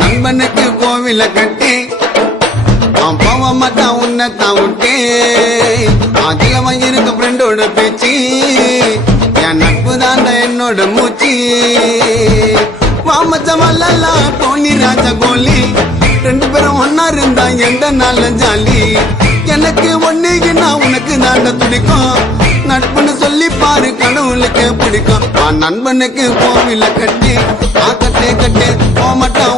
நண்பனுக்கு கோவில கட்டி போவ மாட்டான் உன்னத்தான் விட்டே அதுல வாங்கியிருக்க ஃப்ரெண்டோட பேச்சு என் நட்பு தாண்ட என்னோட மூச்சு வாமச்சமல்லா கோலி ராஜா கோலி 2 பேரும் ஒன்னா இருந்தா எந்த நாள்ல ஜாலி எனக்கு ஒண்ணுக்குன்னா உனக்கு நாண்ட துடிக்கும் நட்புன்னு சொல்லி பாரு கடவுளுக்கு பிடிக்கும் நண்பனுக்கு கோவில கட்டி கட்டே கட்டே போமாட்டான்